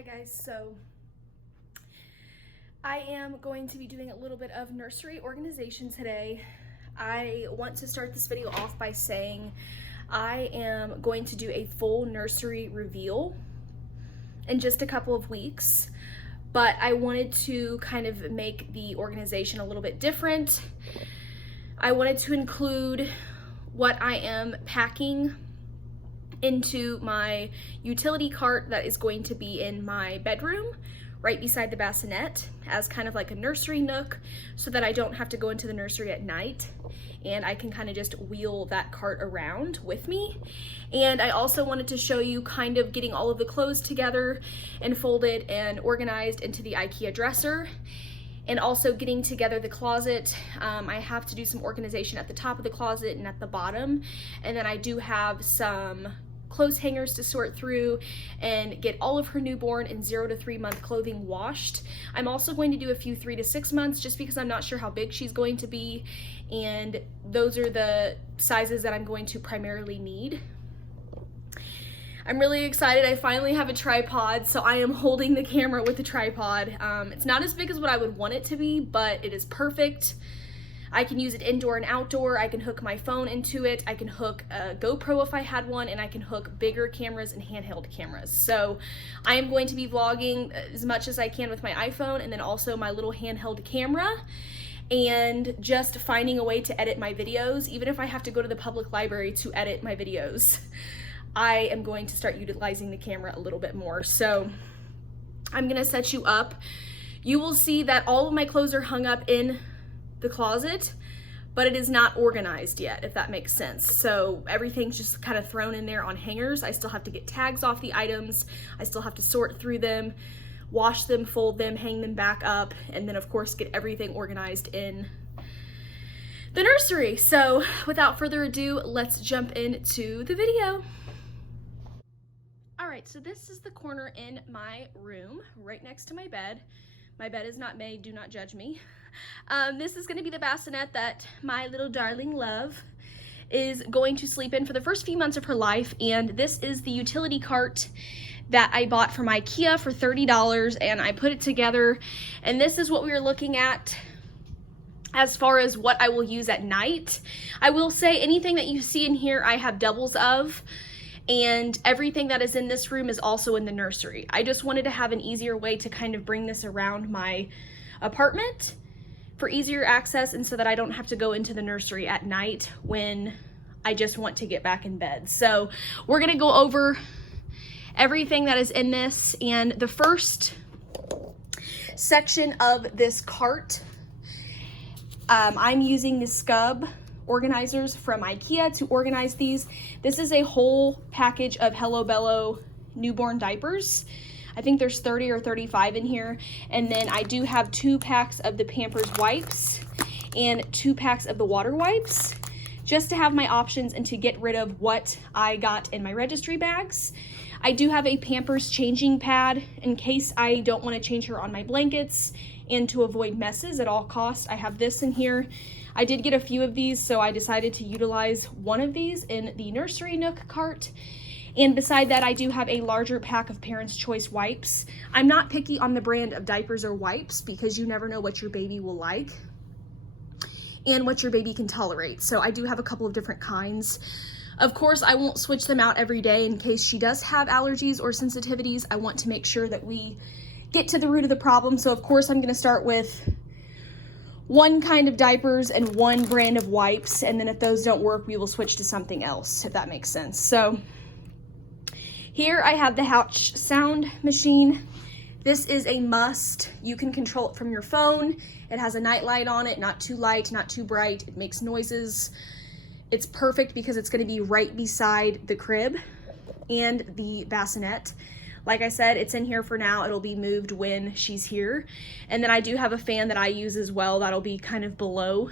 Hi guys, so I am going to be doing a little bit of nursery organization today. I want to start this video off by saying I am going to do a full nursery reveal in just a couple of weeks, but I wanted to kind of make the organization a little bit different. I wanted to include what I am packing into my utility cart that is going to be in my bedroom right beside the bassinet as kind of like a nursery nook, so that I don't have to go into the nursery at night and I can kind of just wheel that cart around with me. And I also wanted to show you kind of getting all of the clothes together and folded and organized into the IKEA dresser, and also getting together the closet. I have to do some organization at the top of the closet and at the bottom, and then I do have some clothes hangers to sort through and get all of her newborn and 0 to 3 month clothing washed. I'm also going to do a few 3 to 6 months just because I'm not sure how big she's going to be, and those are the sizes that I'm going to primarily need. I'm really excited. I finally have a tripod, so I am holding the camera with the tripod. It's not as big as what I would want it to be, but it is perfect. I can use it indoor and outdoor. I can hook my phone into it. I can hook a GoPro if I had one, and I can hook bigger cameras and handheld cameras. So I am going to be vlogging as much as I can with my iPhone, and then also my little handheld camera, and just finding a way to edit my videos, even if I have to go to the public library to edit my videos. I am going to start utilizing the camera a little bit more. So I'm gonna set you up. You will see that all of my clothes are hung up in the closet, but it is not organized yet, if that makes sense. So everything's just kind of thrown in there on hangers. I still have to get tags off the items. I still have to sort through them, wash them, fold them, hang them back up, and then of course get everything organized in the nursery. So without further ado, let's jump into the video. All right, so this is the corner in my room, right next to my bed. My bed is not made, do not judge me. This is gonna be the bassinet that my little darling love is going to sleep in for the first few months of her life, and this is the utility cart that I bought from IKEA for $30, and I put it together, and this is what we were looking at as far as what I will use at night. I will say anything that you see in here I have doubles of, and everything that is in this room is also in the nursery. I just wanted to have an easier way to kind of bring this around my apartment for easier access, and so that I don't have to go into the nursery at night when I just want to get back in bed. So we're gonna go over everything that is in this, and the first section of this cart, I'm using the Scub organizers from IKEA to organize these. This is a whole package of Hello Bello newborn diapers. I think there's 30 or 35 in here. And then I do have 2 packs of the Pampers wipes and 2 packs of the water wipes, just to have my options and to get rid of what I got in my registry bags. I do have a Pampers changing pad in case I don't want to change her on my blankets, and to avoid messes at all costs. I have this in here. I did get a few of these, so I decided to utilize one of these in the nursery nook cart. And beside that, I do have a larger pack of Parents' Choice wipes. I'm not picky on the brand of diapers or wipes because you never know what your baby will like and what your baby can tolerate. So I do have a couple of different kinds. Of course, I won't switch them out every day in case she does have allergies or sensitivities. I want to make sure that we get to the root of the problem. So of course, I'm gonna start with one kind of diapers and one brand of wipes, and then if those don't work, we will switch to something else, if that makes sense. So here I have the Hatch sound machine. This is a must. You can control it from your phone. It has a night light on it, not too light, not too bright. It makes noises. It's perfect because it's gonna be right beside the crib and the bassinet. Like I said, it's in here for now. It'll be moved when she's here. And then I do have a fan that I use as well that'll be kind of below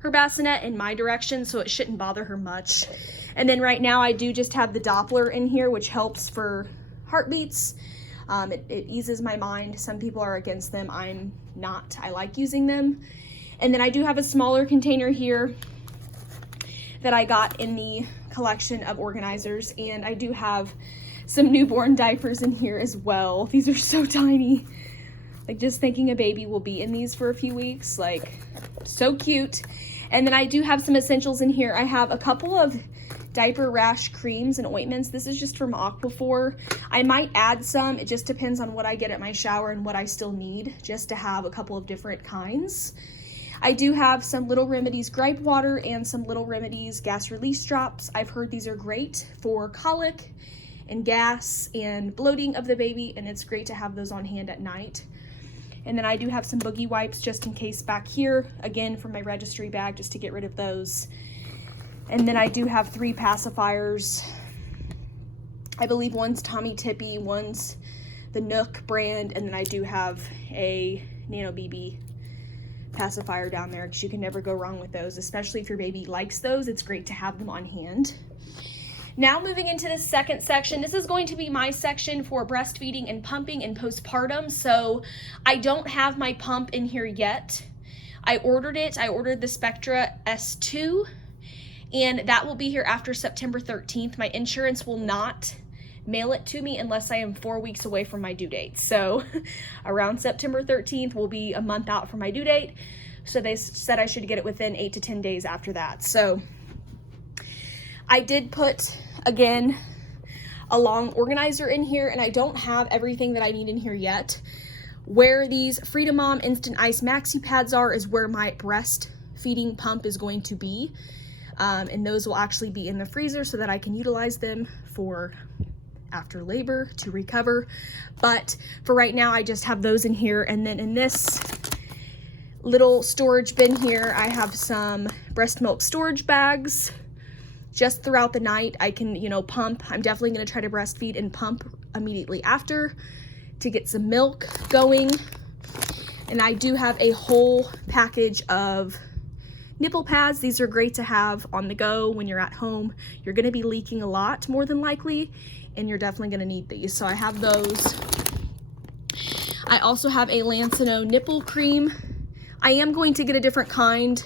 her bassinet in my direction, so it shouldn't bother her much. And then right now I do just have the Doppler in here, which helps for heartbeats. It eases my mind. Some people are against them. I'm not. I like using them. And then I do have a smaller container here that I got in the collection of organizers, and I do have some newborn diapers in here as well. These are so tiny. Like, just thinking a baby will be in these for a few weeks, like, so cute. And then I do have some essentials in here. I have a couple of diaper rash creams and ointments. This is just from Aquaphor. I might add some. It just depends on what I get at my shower and what I still need, just to have a couple of different kinds. I do have some Little Remedies gripe water and some Little Remedies gas release drops. I've heard these are great for colic and gas and bloating of the baby, and it's great to have those on hand at night. And then I do have some boogie wipes just in case back here, again from my registry bag, just to get rid of those. And then I do have 3 pacifiers. I believe one's Tommy Tippy, one's the Nook brand, and then I do have a Nano BB pacifier down there, because you can never go wrong with those, especially if your baby likes those. It's great to have them on hand. Now moving into the second section, this is going to be my section for breastfeeding and pumping and postpartum. So I don't have my pump in here yet. I ordered it. I ordered the Spectra S2, and that will be here after September 13th. My insurance will not mail it to me unless I am 4 weeks away from my due date. So around September 13th will be a month out from my due date. So they said I should get it within 8 to 10 days after that. So I did put, again, a long organizer in here, and I don't have everything that I need in here yet. Where these Freedom Mom Instant Ice Maxi Pads are is where my breastfeeding pump is going to be. And those will actually be in the freezer so that I can utilize them for after labor to recover. But for right now, I just have those in here. And then in this little storage bin here, I have some breast milk storage bags. Just throughout the night, I can, pump. I'm definitely going to try to breastfeed and pump immediately after to get some milk going. And I do have a whole package of nipple pads. These are great to have on the go when you're at home. You're going to be leaking a lot, more than likely, and you're definitely going to need these. So I have those. I also have a Lancino nipple cream. I am going to get a different kind.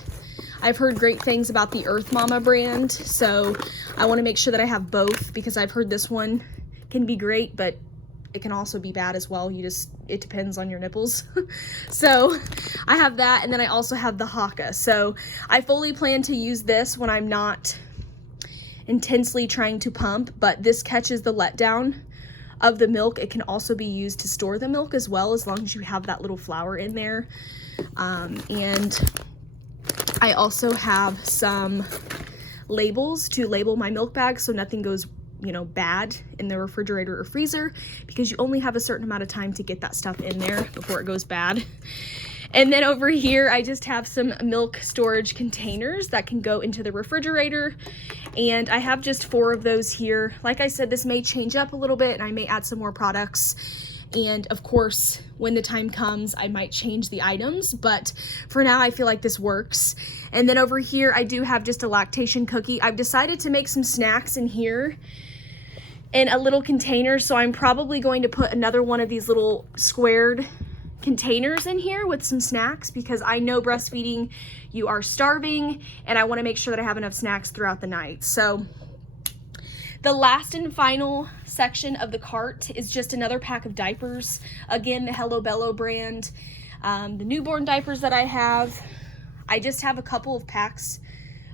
I've heard great things about the Earth Mama brand, so I want to make sure that I have both, because I've heard this one can be great, but it can also be bad as well. It depends on your nipples. So I have that, and then I also have the Haka. So I fully plan to use this when I'm not intensely trying to pump, but this catches the letdown of the milk. It can also be used to store the milk as well, as long as you have that little flower in there. And I also have some labels to label my milk bags so nothing goes, bad in the refrigerator or freezer, because you only have a certain amount of time to get that stuff in there before it goes bad. And then over here, I just have some milk storage containers that can go into the refrigerator. And I have just 4 of those here. Like I said, this may change up a little bit, and I may add some more products. And of course, when the time comes, I might change the items, but for now, I feel like this works. And then over here, I do have just a lactation cookie. I've decided to make some snacks in here in a little container, so I'm probably going to put another one of these little squared containers in here with some snacks, because I know breastfeeding, you are starving, and I want to make sure that I have enough snacks throughout the night. So the last and final section of the cart is just another pack of diapers. Again, the Hello Bello brand. The newborn diapers that I have, I just have a couple of packs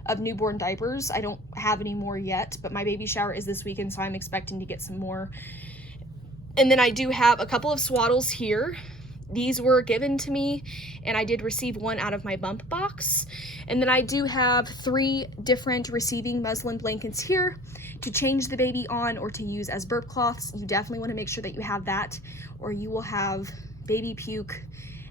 of newborn diapers. I don't have any more yet, but my baby shower is this weekend, so I'm expecting to get some more. And then I do have a couple of Swaddles here. These were given to me, and I did receive one out of my bump box. And then I do have 3 different receiving muslin blankets here to change the baby on or to use as burp cloths. You definitely want to make sure that you have that, or you will have baby puke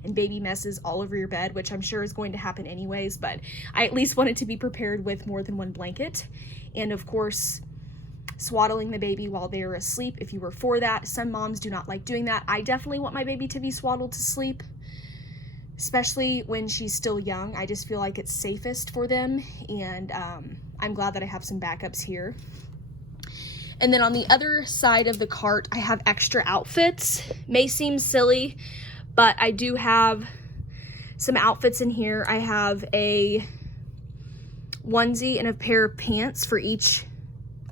and baby messes all over your bed, which I'm sure is going to happen anyways, but I at least wanted to be prepared with more than one blanket. And of course, swaddling the baby while they are asleep, if you were for that. Some moms do not like doing that. I definitely want my baby to be swaddled to sleep, especially when she's still young. I just feel like it's safest for them, and I'm glad that I have some backups here. And then on the other side of the cart, I have extra outfits. May seem silly, but I do have some outfits in here. I have a onesie and a pair of pants for each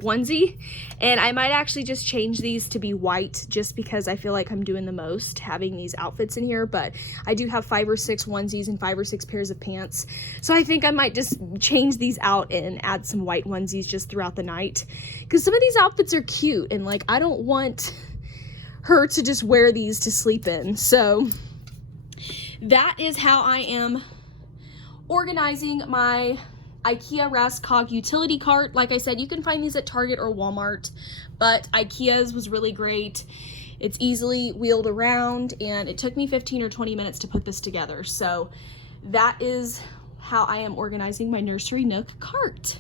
onesie, and I might actually just change these to be white just because I feel like I'm doing the most having these outfits in here. But I do have 5 or 6 onesies and 5 or 6 pairs of pants, so I think I might just change these out and add some white onesies just throughout the night, because some of these outfits are cute and like I don't want her to just wear these to sleep in. So that is how I am organizing my IKEA Raskog utility cart. Like I said, you can find these at Target or Walmart, but IKEA's was really great. It's easily wheeled around, and it took me 15 or 20 minutes to put this together. So that is how I am organizing my Nursery Nook cart.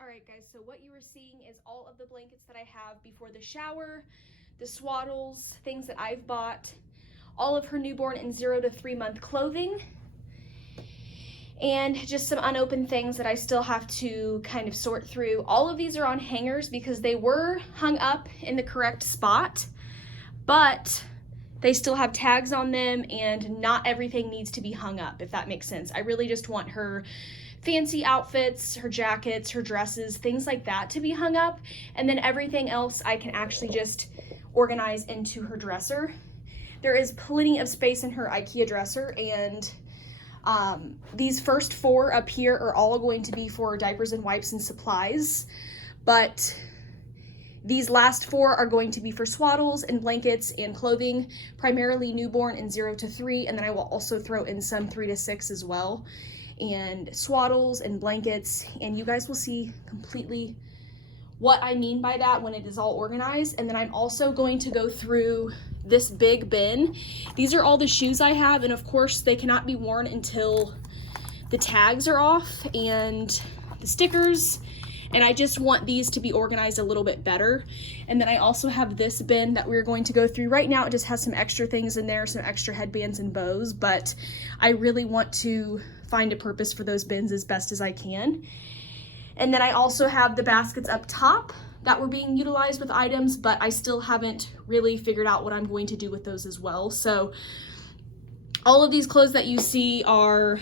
Alright guys, so what you are seeing is all of the blankets that I have before the shower, the Swaddles, things that I've bought, all of her newborn and 0 to 3 month clothing, and just some unopened things that I still have to kind of sort through. All of these are on hangers because they were hung up in the correct spot, but they still have tags on them, and not everything needs to be hung up, if that makes sense. I really just want her fancy outfits, her jackets, her dresses, things like that to be hung up, and then everything else I can actually just organize into her dresser. There is plenty of space in her IKEA dresser, and these first 4 up here are all going to be for diapers and wipes and supplies, but these last 4 are going to be for Swaddles and blankets and clothing, primarily newborn and 0 to 3, and then I will also throw in some 3 to 6 as well, and Swaddles and blankets, and you guys will see completely what I mean by that when it is all organized. And then I'm also going to go through this big bin. These are all the shoes I have, and of course they cannot be worn until the tags are off and the stickers, and I just want these to be organized a little bit better. And then I also have this bin that we're going to go through. Right now it just has some extra things in there, some extra headbands and bows, but I really want to find a purpose for those bins as best as I can. And then I also have the baskets up top that were being utilized with items, but I still haven't really figured out what I'm going to do with those as well. So all of these clothes that you see are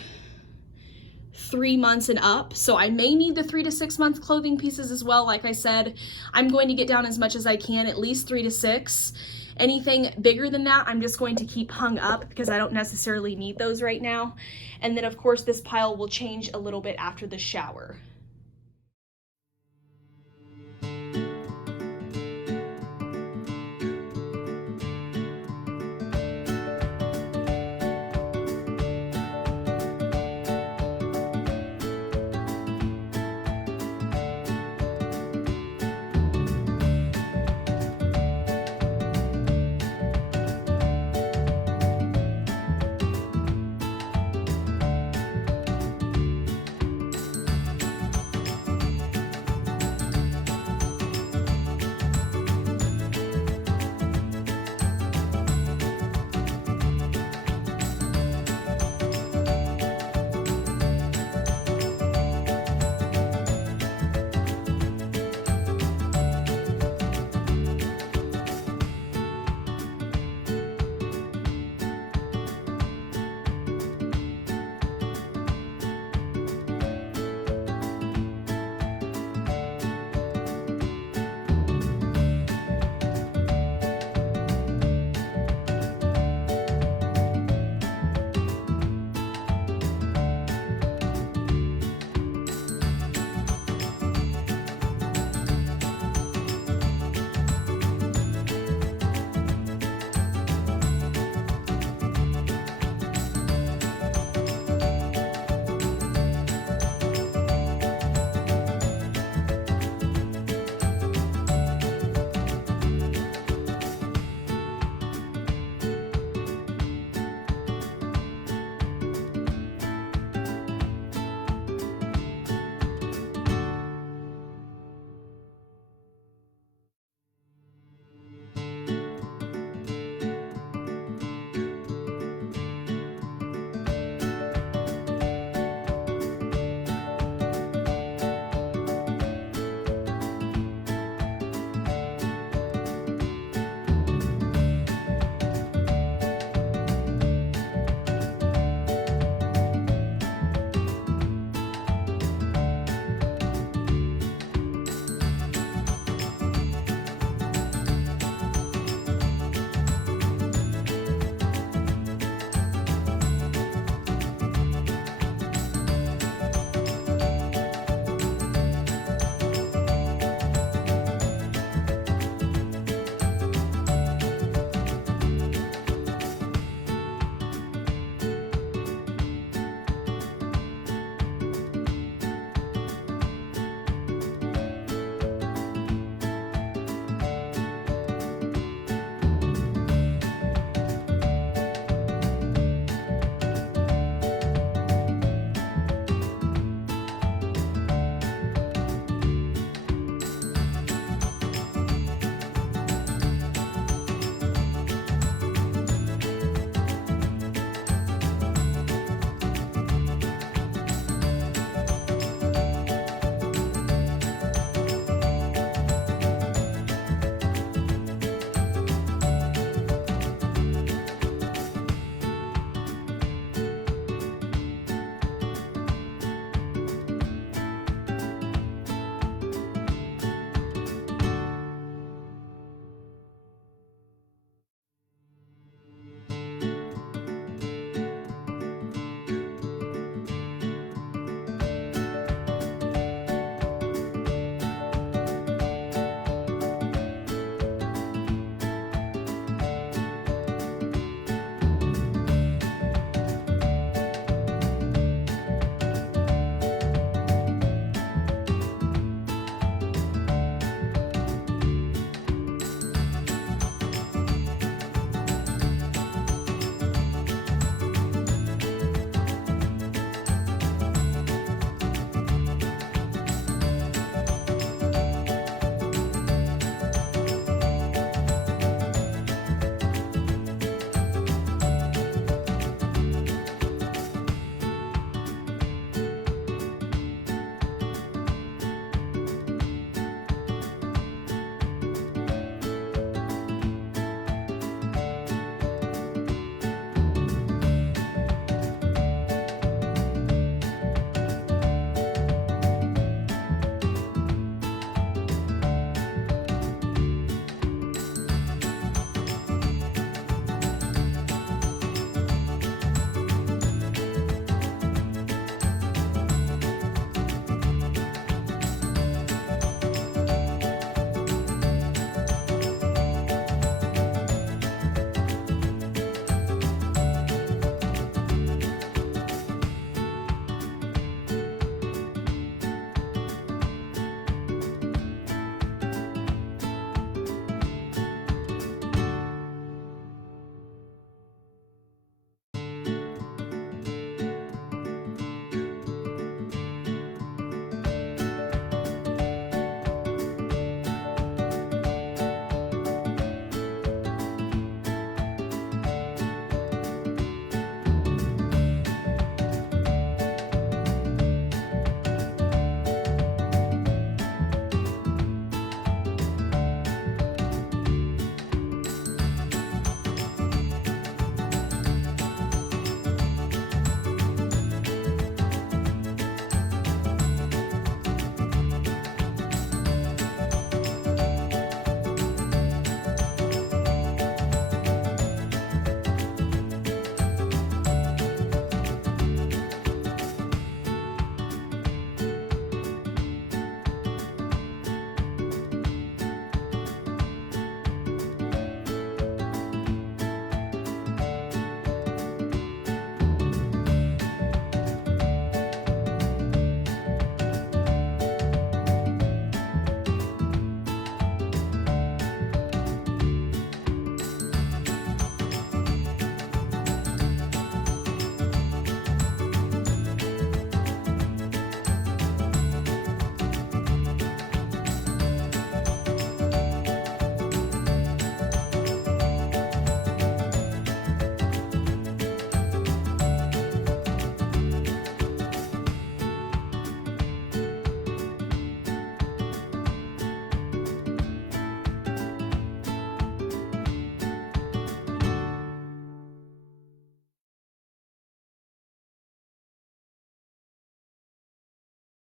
3 months and up, so I may need the 3 to 6 month clothing pieces as well. Like I said, I'm going to get down as much as I can, at least 3 to 6. Anything bigger than that, I'm just going to keep hung up because I don't necessarily need those right now. And then of course this pile will change a little bit after the shower.